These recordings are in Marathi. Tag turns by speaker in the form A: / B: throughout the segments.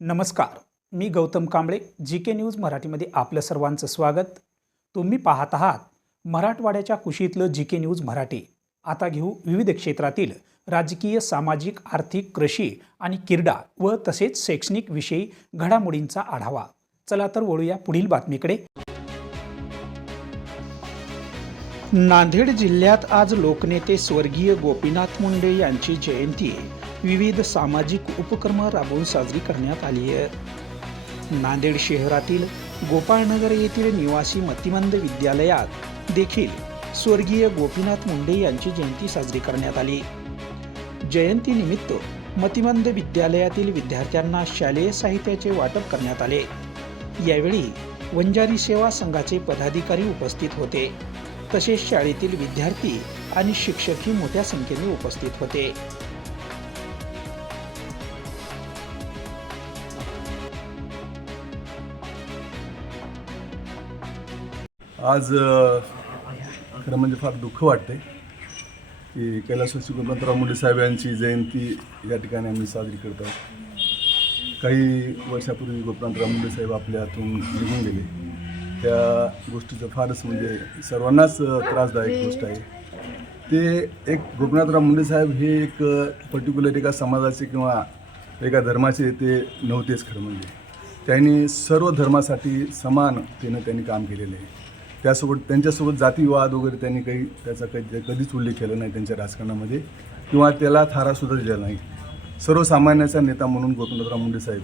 A: नमस्कार मी Gautam Kamble G K news मराठीमध्ये आपलं सर्वांचं स्वागत. तुम्ही पाहत आहात मराठवाड्याच्या कुशीतलं जी के न्यूज मराठी. आता घेऊ विविध क्षेत्रातील राजकीय सामाजिक आर्थिक कृषी आणि क्रीडा व तसेच शैक्षणिक विषयी घडामोडींचा आढावा. चला तर वळूया पुढील बातमीकडे. नांदेड जिल्ह्यात आज लोकनेते स्वर्गीय गोपीनाथ मुंडे यांची जयंती. आहे विविध सामाजिक उपक्रम राबवून साजरी करण्यात आली आहे. नांदेड शहरातील गोपाळनगर येथील निवासी मतिमंद विद्यालयात देखील स्वर्गीय गोपीनाथ मुंडे यांची जयंती साजरी करण्यात आली. जयंतीनिमित्त मतिमंद विद्यालयातील विद्यार्थ्यांना शालेय साहित्याचे वाटप करण्यात आले. यावेळी वंजारी सेवा संघाचे पदाधिकारी उपस्थित होते. तसेच शाळेतील विद्यार्थी आणि शिक्षकही मोठ्या संख्येने उपस्थित होते.
B: आज खरं म्हणजे फार दुःख वाटते की कैलासवासी गोपनाथराव मुंडे साहेब यांची जयंती या ठिकाणी आम्ही साजरी करत आहोत. काही वर्षापूर्वी गोपनाथराव मुंडे साहेब आपल्या हातून निघून गेले. त्या गोष्टीचं फारच म्हणजे सर्वांनाच त्रासदायक गोष्ट आहे. ते एक गोपनाथराव मुंडे साहेब हे एक पर्टिक्युलर एका समाजाचे किंवा एका धर्माचे ते नव्हतेच खरं म्हणजे. त्यांनी सर्व धर्मासाठी समान तेनं त्यांनी काम केलेलं आहे. त्यासोबत त्यांच्यासोबत जातीवाद वगैरे त्यांनी काही त्याचा काही कधीच उल्लेख केला नाही त्यांच्या राजकारणामध्ये. किंवा त्याला थारासुद्धा दिला नाही. सर्वसामान्याचा नेता म्हणून गोपीनाथराव मुंडे साहेब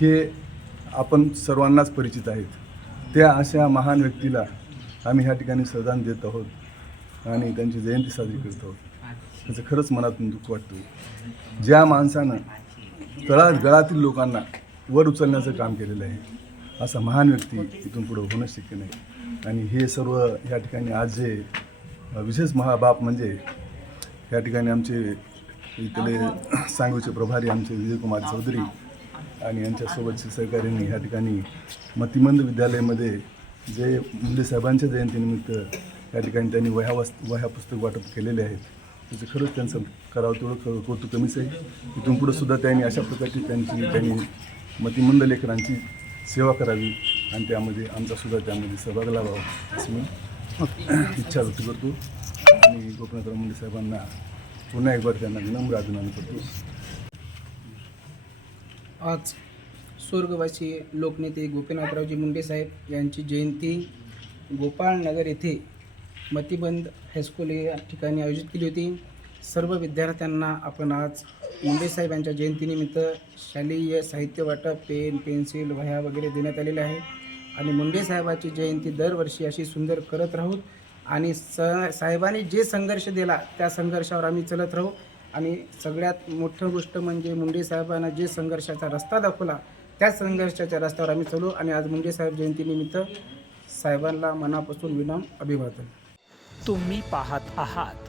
B: हे आपण सर्वांनाच परिचित आहेत. त्या अशा महान व्यक्तीला आम्ही ह्या ठिकाणी सदान देत आहोत आणि त्यांची जयंती साजरी करत आहोत. त्याचं खरंच मनातून दुःख वाटतं. ज्या माणसानं तळा गळातील लोकांना वर उचलण्याचं काम केलेलं आहे असा महान व्यक्ती इथून पुढं होणं शक्य नाही. आणि हे सर्व या ठिकाणी आज जे विशेष महाबाप म्हणजे या ठिकाणी आमचे इथले सांगूचे प्रभारी आमचे विजयकुमार चौधरी आणि यांच्यासोबतचे सहकार्यांनी ह्या ठिकाणी मतिमंद विद्यालयामध्ये जे मुंडे साहेबांच्या जयंतीनिमित्त या ठिकाणी त्यांनी वह्या वस् वह्या पुस्तक वाटप केलेले आहेत. त्याचं खरंच त्यांचं करावं तेवढं क कौतुक कमीच आहे. इथून पुढं सुद्धा त्यांनी अशा प्रकारची त्यांची त्यांनी मतिमंद लेकरांची सेवा करावी. आणि त्यामध्ये आमचासुद्धा त्यामध्ये सहभाग लावावा अशी मी इच्छा व्यक्त करतो. आणि गोपीनाथराव मुंडे साहेबांना पुन्हा एक बार त्यांना विनम्र अभिनंदन करतो.
C: आज स्वर्गवासी लोकनेते गोपीनाथरावजी मुंडे साहेब यांची जयंती गोपाळनगर येथे मतिबंद हायस्कूल या ठिकाणी आयोजित केली होती. सर्व विद्यार्थ्यांना आपण आज मुंडे साहेब यांच्या जयंतीनिमित्त शालेय साहित्य वाटप पेन पेन्सिल वह्या वगैरे देण्यात आलेले आहे. आणि मुंडे साहेबाची जयंती दरवर्षी अशी सुंदर करत राहू. आणि स साहेबांनी जे संघर्ष दिला त्या संघर्षावर आम्ही चलत राहू. आणि सगळ्यात मोठं गोष्ट म्हणजे मुंडे साहेबांना जे संघर्षाचा रस्ता दाखवला त्या संघर्षाच्या रस्त्यावर आम्ही चलू. आणि आज मुंडे साहेब जयंतीनिमित्त साहेबांना मनापासून विनाम अभिवादन.
A: तुम्ही पाहत आहात